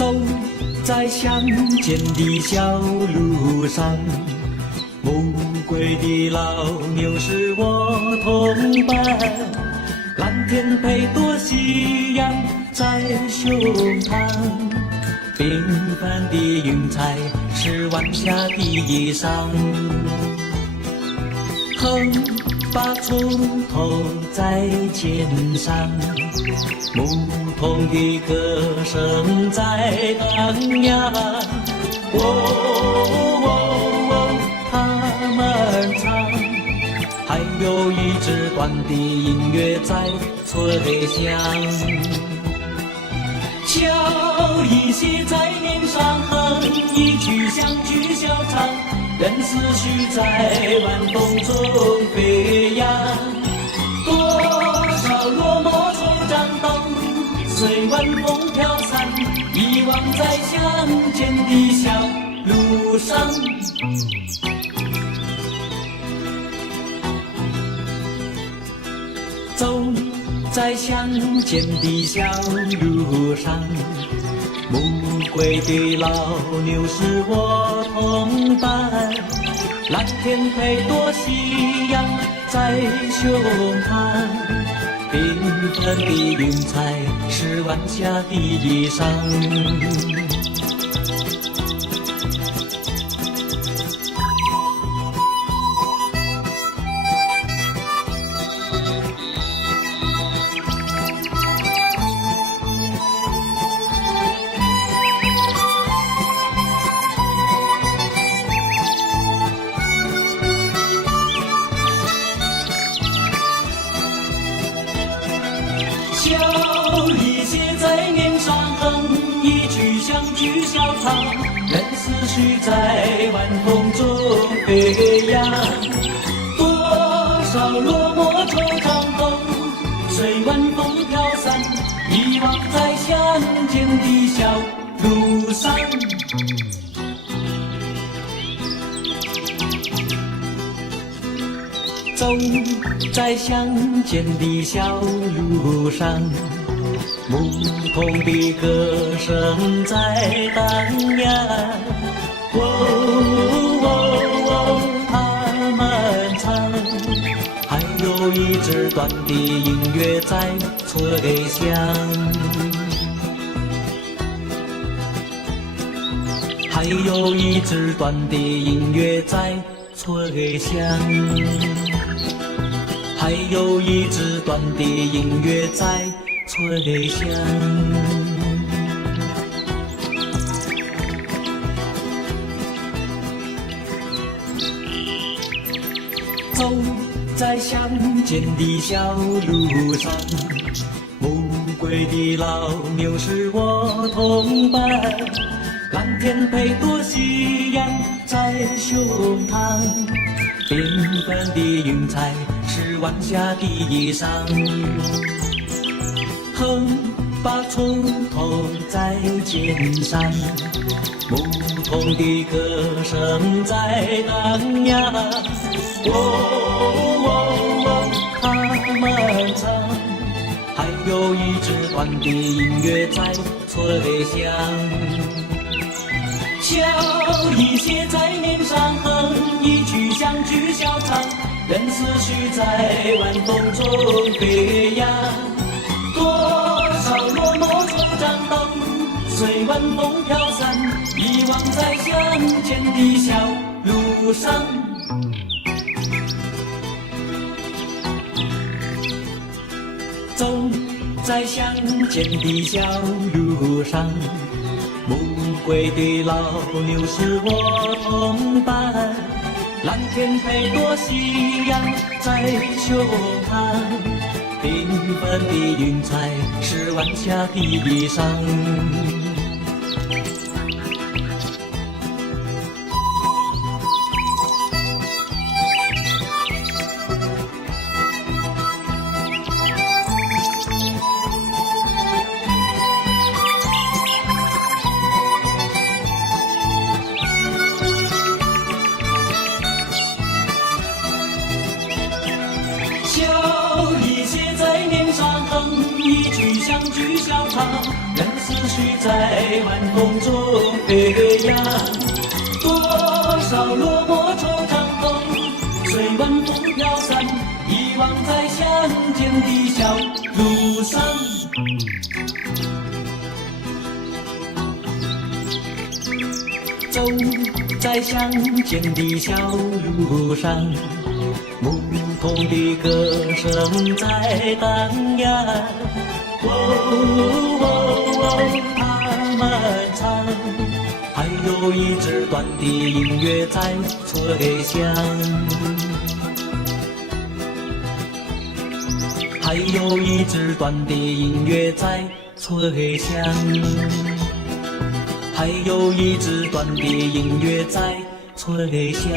走在乡间的小路上，暮归的老牛是我同伴，蓝天配朵夕阳在胸膛，缤纷的云彩是晚霞的衣裳，横把锄头在肩上，牧童的歌声在荡漾。他们唱，还有一支短的音乐在吹响。笑意写在脸上，哼一曲乡曲小唱，任思绪在晚风中飞扬。多少落寞惆怅都随晚风飘散，遗忘在乡间的小路上。走在乡间的小路上，暮归的老牛是我同伴，蓝天配朵夕阳在胸膛，缤纷的云彩是晚霞的衣裳。笑意写在脸上，哼一曲乡曲小唱，任思绪在晚风中飞扬。多少落寞惆怅都随晚风飘散，遗忘在乡间的小路上。走在乡间的小路上，牧童的歌声在荡漾。他们唱，还有一支短的音乐在吹响，还有一支短的音乐在吹响，还有一支短的音乐在吹响。走在乡间的小路上，暮归的老牛是我同伴，蓝天配朵夕阳在胸膛，缤纷的云彩是晚霞的衣裳，横把锄头在肩上，牧童的歌声在荡漾。他们唱，还有一支短的音乐在吹响。笑意写在脸上，哼一曲乡曲小唱，任思绪在晚风中飞扬。多少落寞惆怅都随晚风飘散，遗忘在乡间的小路上。走在乡间的小路上，暮归的老牛是我同伴，蓝天配朵夕阳在胸膛，缤纷的云彩是晚霞的衣裳。笑意写在脸上，哼一曲乡曲小唱，任思绪在晚风中飞扬。多少落寞惆怅风，随晚风飘散，遗忘在乡间的小路上。走在乡间的小路上，牧童的歌声在荡漾。他们唱，还有一支短的音乐在吹响，还有一支短的音乐在吹响，还有一支短的音乐在吹响。